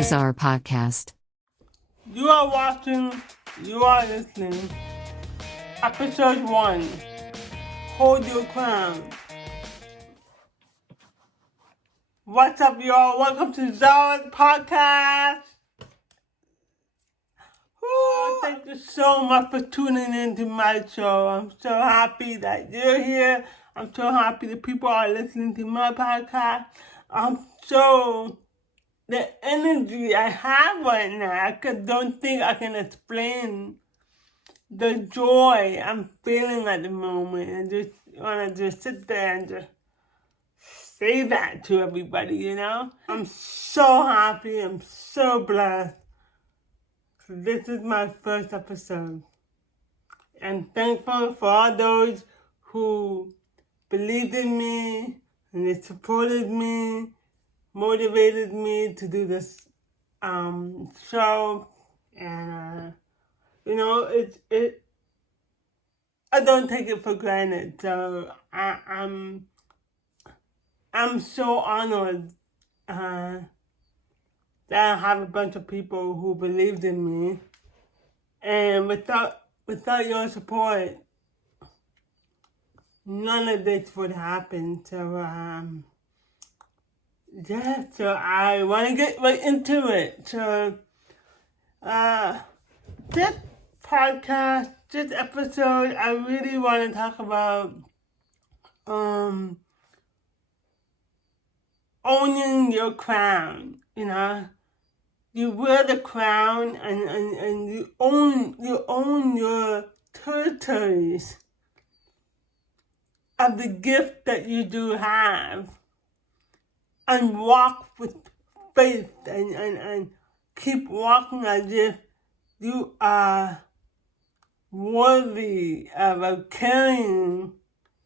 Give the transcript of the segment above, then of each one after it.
to Zahra podcast. You are watching, you are listening. Episode 1. Hold Your Crown. What's up, y'all? Welcome to Zahra's podcast. Thank you so much for tuning into my show. I'm so happy that you're here. I'm so happy that people are listening to my podcast. The energy I have right now, don't think I can explain the joy I'm feeling at the moment. And just want to just sit there and just say that to everybody, you know? I'm so happy. I'm so blessed. This is my first episode. I'm thankful for all those who believed in me and they supported me, motivated me to do this show. And I don't take it for granted. So I'm so honored that I have a bunch of people who believed in me, and without your support, none of this would happen. So so I want to get right into it. So this podcast, this episode, I really want to talk about owning your crown. You know, you wear the crown and you own your territories of the gift that you do have, and walk with faith and keep walking as if you are worthy of carrying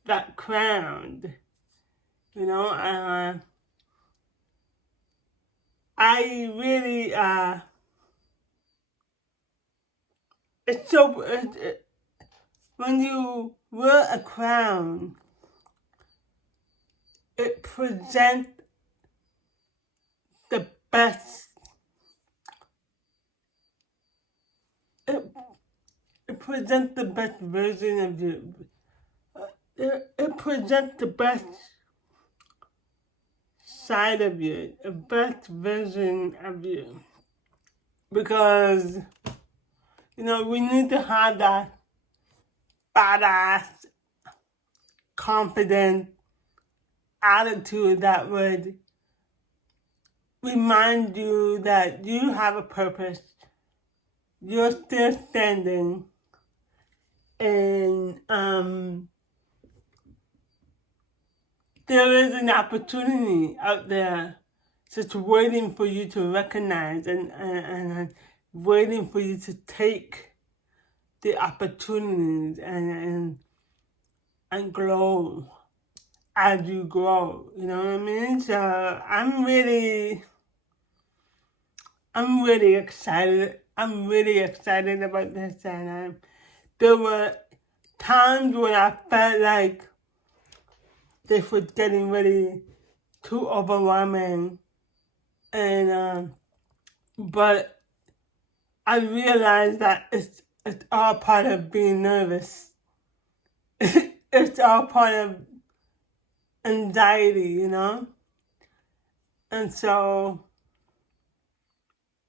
that crown. You know, I really, when you wear a crown, it presents the best, it presents the best version of you. It presents the best side of you, the best version of you. Because, we need to have that badass, confident attitude that would remind you that you have a purpose, you're still standing, and there is an opportunity out there just waiting for you to recognize and waiting for you to take the opportunities and grow as you grow. You know what I mean? So I'm really excited. I'm really excited about this. And there were times when I felt like this was getting ready too overwhelming, and but I realized that it's all part of being nervous. It's all part of anxiety, and so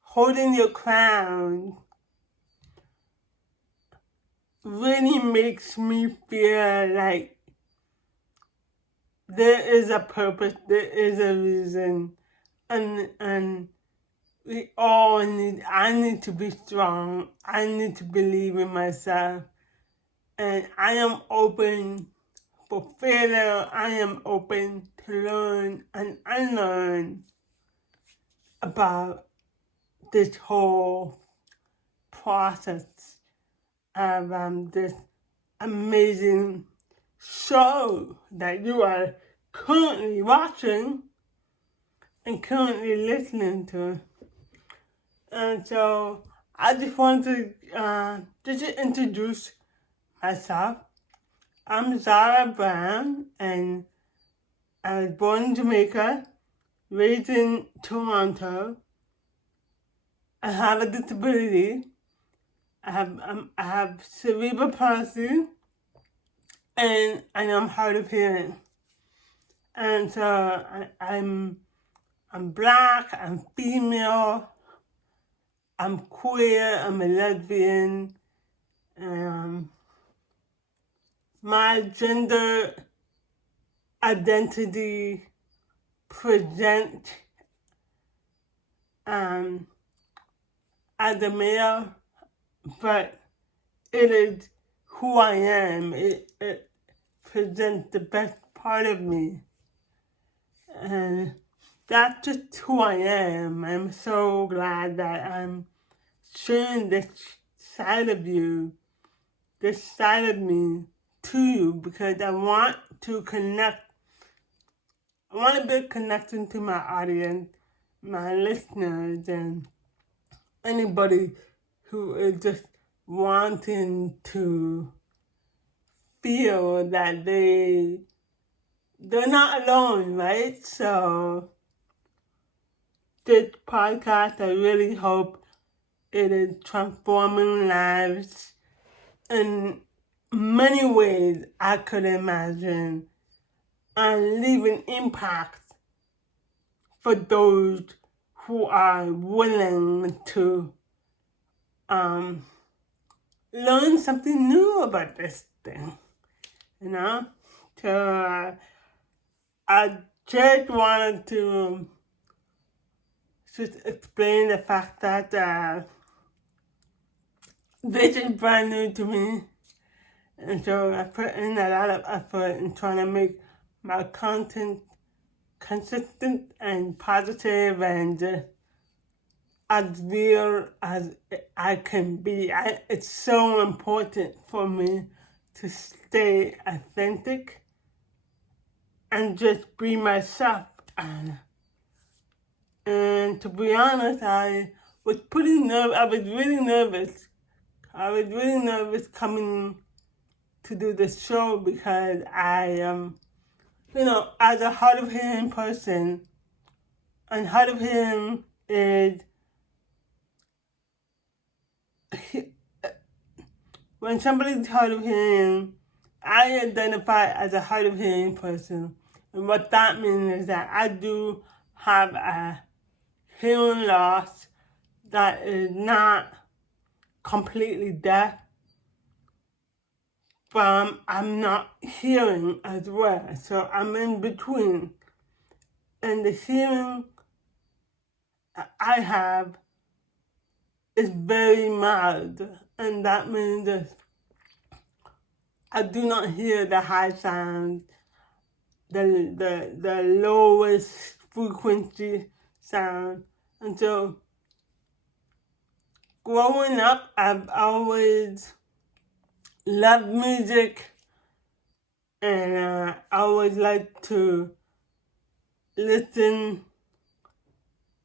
holding your crown really makes me feel like there is a purpose, there is a reason, and I need to be strong. I need to believe in myself, and I am open for failure. I am open to learn and unlearn about this whole process of this amazing show that you are currently watching and currently listening to. And so I just want to just introduce myself. I'm Zahra Brown, and I was born in Jamaica, raised in Toronto, I have a disability. I have cerebral palsy, and I'm hard of hearing. And so I'm black, I'm female, I'm queer, I'm a lesbian. My gender identity present as a male, but it is who I am. It presents the best part of me. And that's just who I am. I'm so glad that I'm sharing this side of you, this side of me to you, because I want to connect. I want to build connection to my audience, my listeners, and anybody who is just wanting to feel that they're not alone, right? So this podcast, I really hope it is transforming lives in many ways I could imagine, and leaving impact for those who are willing to learn something new about this thing, you know? So I just wanted to just explain the fact that this is brand new to me. And so I put in a lot of effort in trying to make my content consistent and positive and as real as I can be. It's so important for me to stay authentic and just be myself. And to be honest, I was pretty nervous. I was really nervous. I was really nervous coming to do this show because I am, as a hard of hearing person, and hard of hearing is when somebody's hard of hearing, I identify as a hard of hearing person. And what that means is that I do have a hearing loss that is not completely deaf, but I'm not hearing as well. So I'm in between. And the hearing I have is very mild. And that means that I do not hear the high sound, the lowest frequency sound. And so growing up, I've always loved music, and I always like to listen.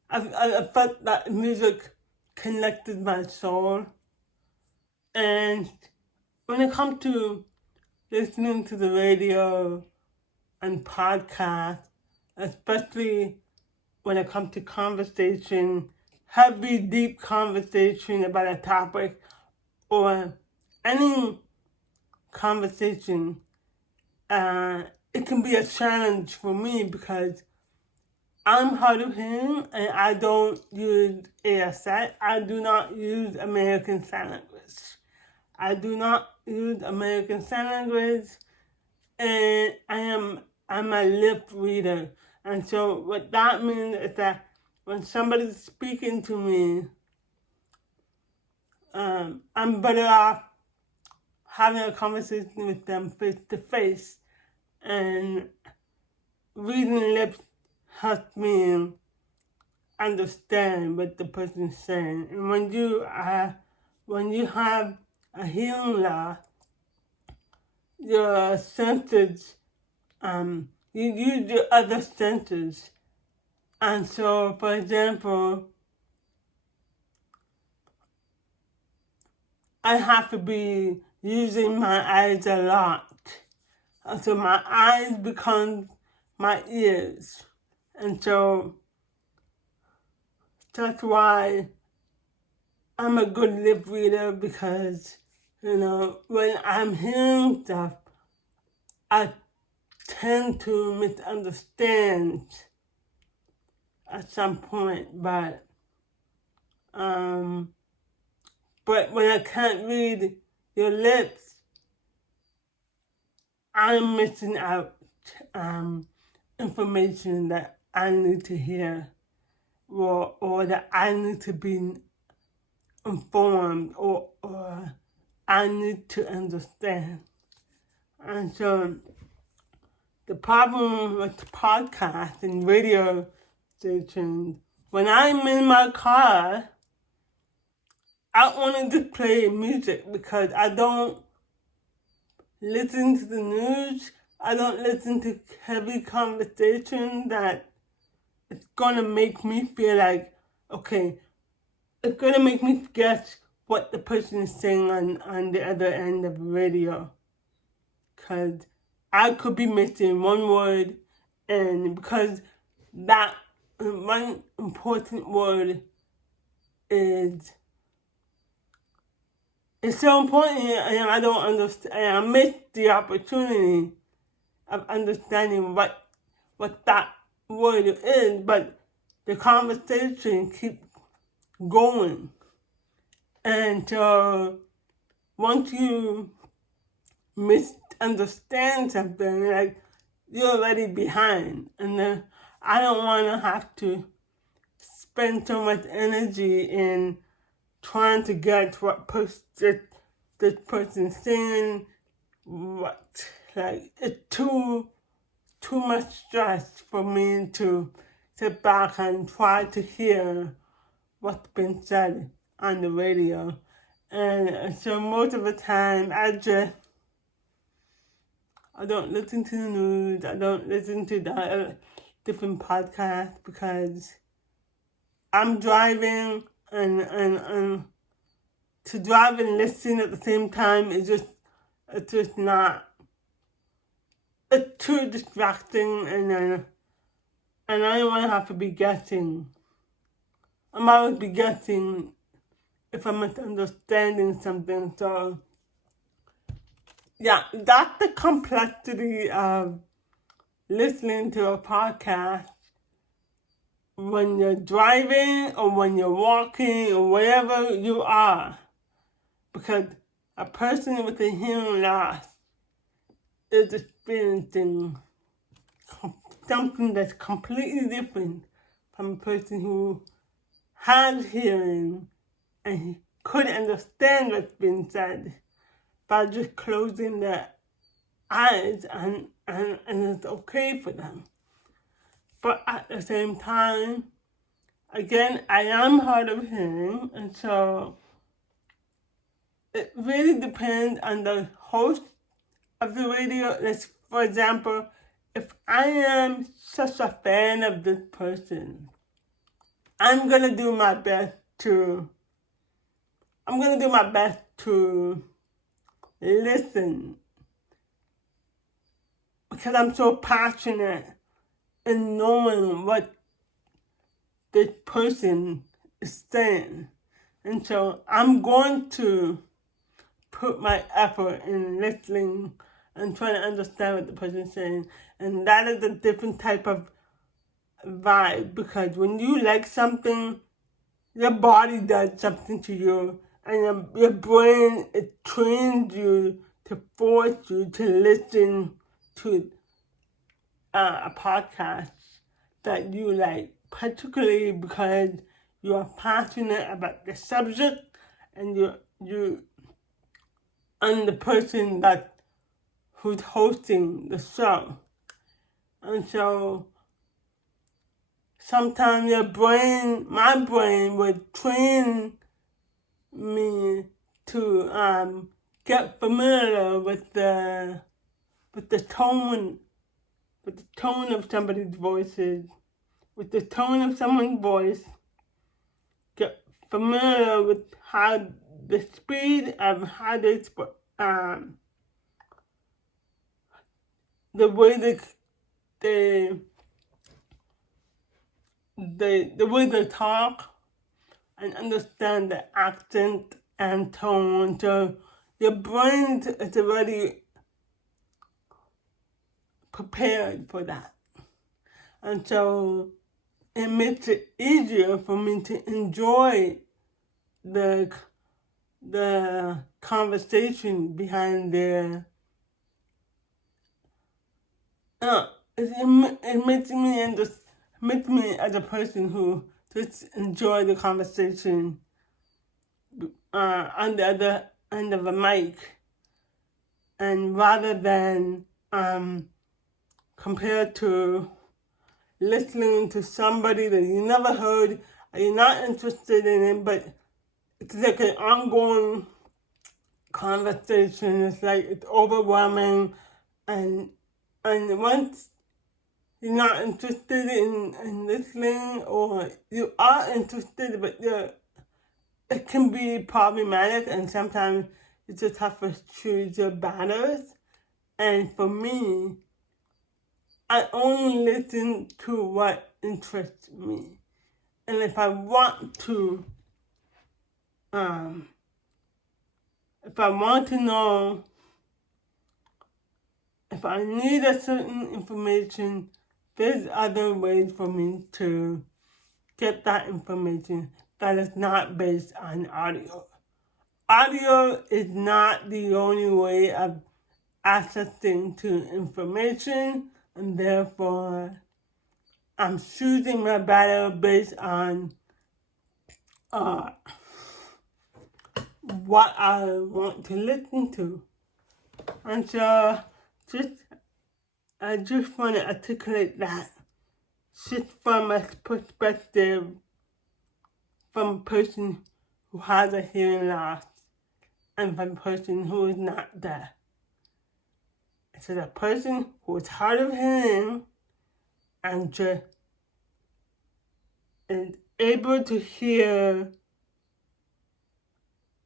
I felt that music connected my soul. And when it comes to listening to the radio and podcasts, especially when it comes to conversation, heavy, deep conversation about a topic or any conversation, it can be a challenge for me because I'm hard of hearing and I don't use ASI. I do not use American Sign Language. I do not use American Sign Language, and I'm a lip reader. And so what that means is that when somebody's speaking to me, I'm better off having a conversation with them face to face, and reading lips helps me understand what the person's saying. And when you have a hearing loss, your senses, you use your other senses. And so, for example, I have to be using my eyes a lot. And so my eyes become my ears. And so that's why I'm a good lip reader because, when I'm hearing stuff, I tend to misunderstand at some point, but when I can't read your lips, I'm missing out information that I need to hear, or that I need to be informed, or I need to understand. And so the problem with podcasts and radio stations, when I'm in my car, I want to just play music because I don't listen to the news. I don't listen to heavy conversation that it's gonna make me feel like, okay, it's gonna make me guess what the person is saying on the other end of the radio. Because I could be missing one word, and because that one important word is it's so important, and I don't understand, and I miss the opportunity of understanding what that word is, but the conversation keeps going. And so once you misunderstand something, like, you're already behind. And then I don't want to have to spend so much energy in trying to get what this person's saying. It's too much stress for me to sit back and try to hear what's been said on the radio. And so most of the time, I don't listen to the news. I don't listen to the different podcasts because I'm driving, and to drive and listen at the same time it's just not. It's too distracting, and I don't want to have to be guessing. I'm always be guessing if I'm misunderstanding something. So yeah, that's the complexity of listening to a podcast when you're driving or when you're walking or wherever you are. Because a person with a hearing loss is experiencing something that's completely different from a person who has hearing and could understand what's being said by just closing their eyes, and it's okay for them. But at the same time, again, I am hard of hearing, and so it really depends on the host of the radio. For example, if I am such a fan of this person, I'm gonna do my best to listen because I'm so passionate in knowing what this person is saying. And so I'm going to put my effort in listening and trying to understand what the person is saying. And that is a different type of vibe, because when you like something, your body does something to you, and your brain, it trains you to force you to listen to a podcast that you like, particularly because you are passionate about the subject, and you and the person who's hosting the show. And so sometimes my brain would train me to get familiar with the tone of somebody's voices, with the tone of someone's voice, get familiar with how the speed of how they the way the way they talk, and understand the accent and tone. So your brain is already prepared for that. And so it makes it easier for me to enjoy the conversation behind the it makes me as a person who just enjoy the conversation on the other end of a mic, and rather than compared to listening to somebody that you never heard or you're not interested in it, but it's like an ongoing conversation. It's like it's overwhelming, and once you're not interested in listening, or you are interested but it can be problematic, and sometimes you just have to choose your battles. And for me, I only listen to what interests me. And if I want to know, if I need a certain information, there's other ways for me to get that information that is not based on audio. Audio is not the only way of accessing to information, and therefore I'm choosing my battle based on what I want to listen to. And so I just want to articulate that just from a perspective from a person who has a hearing loss and from a person who is not deaf. It's a person who is hard of hearing and just is able to hear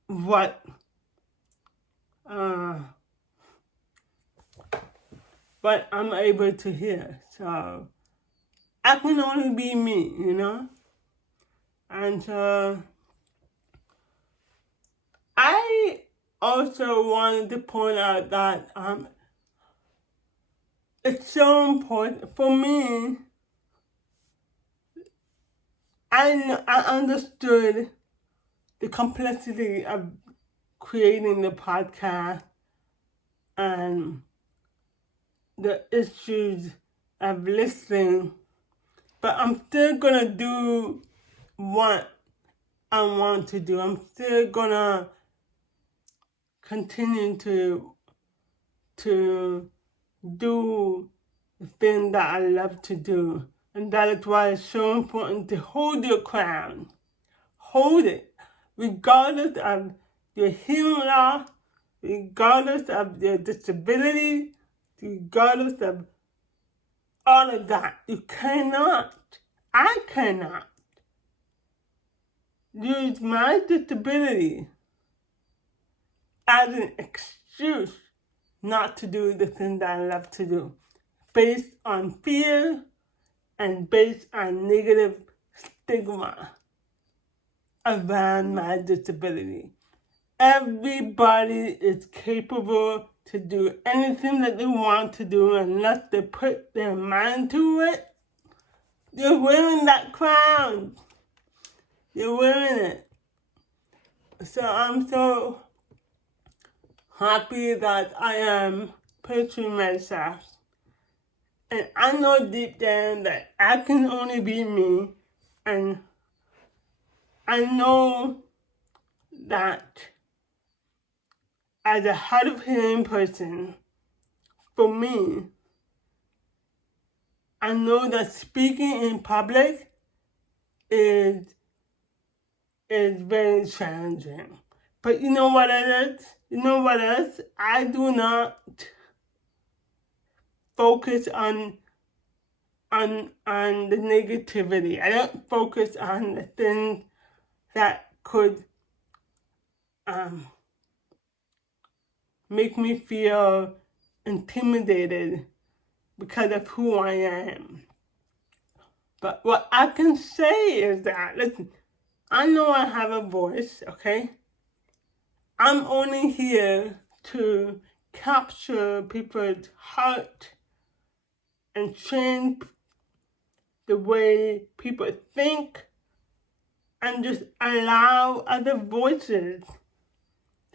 what I'm able to hear. So I can only be me, And so I also wanted to point out that it's so important for me. I understood the complexity of creating the podcast and the issues of listening, but I'm still gonna do what I want to do. I'm still gonna continue to do the thing that I love to do. And that is why it's so important to hold your crown. Hold it, regardless of your hearing loss, regardless of your disability, regardless of all of that. I cannot use my disability as an excuse not to do the thing that I love to do, based on fear and based on negative stigma around my disability. Everybody is capable to do anything that they want to do unless they put their mind to it. You're wearing that crown. You're wearing it. So I'm so happy that I am pushing myself. And I know deep down that I can only be me. And I know that as a hard of hearing person, for me, I know that speaking in public is very challenging. But you know what it is? I do not focus on the negativity. I don't focus on the things that could make me feel intimidated because of who I am. But what I can say is that, listen, I know I have a voice, okay? I'm only here to capture people's heart and change the way people think and just allow other voices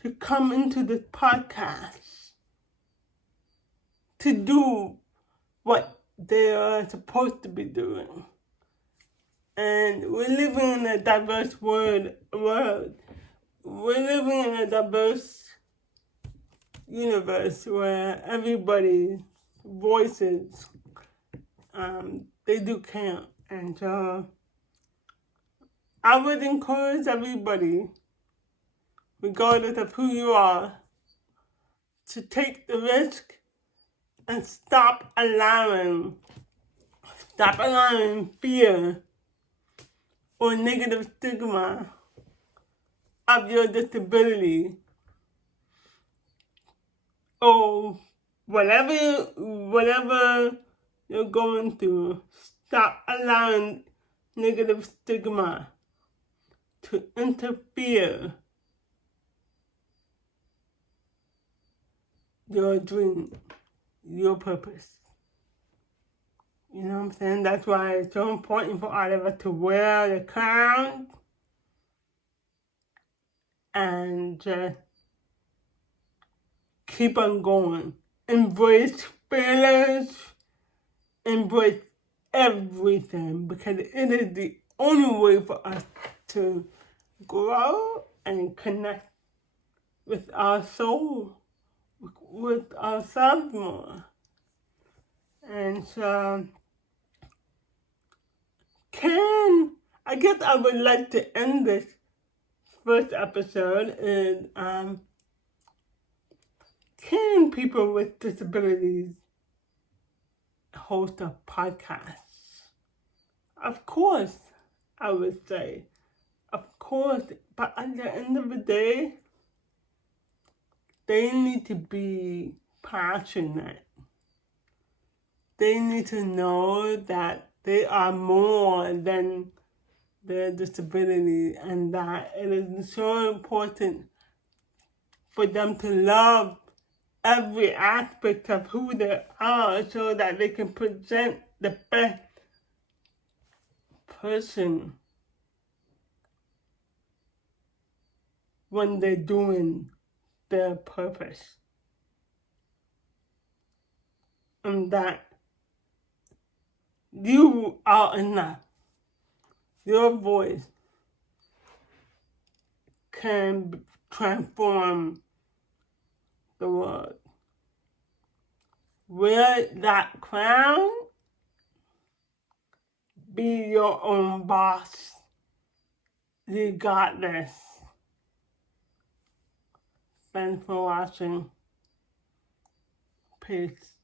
to come into this podcast to do what they are supposed to be doing. And we're living in a diverse world. We're living in a diverse universe where everybody's voices, they do count. And so I would encourage everybody, regardless of who you are, to take the risk and stop allowing fear or negative stigma of your disability or whatever you're going through. Stop allowing negative stigma to interfere your dream, your purpose. You know what I'm saying? That's why it's so important for all of us to wear the crown and just keep on going. Embrace failures, embrace everything, because it is the only way for us to grow and connect with our soul, with ourselves more. And so, I guess I would like to end this first episode is, can people with disabilities host a podcast? Of course, I would say. Of course, but at the end of the day, they need to be passionate. They need to know that they are more than their disability and that it is so important for them to love every aspect of who they are so that they can present the best person when they're doing their purpose. And that you are enough. Your voice can transform the world. Wear that crown. Be your own boss. Regardless. Thanks for watching. Peace.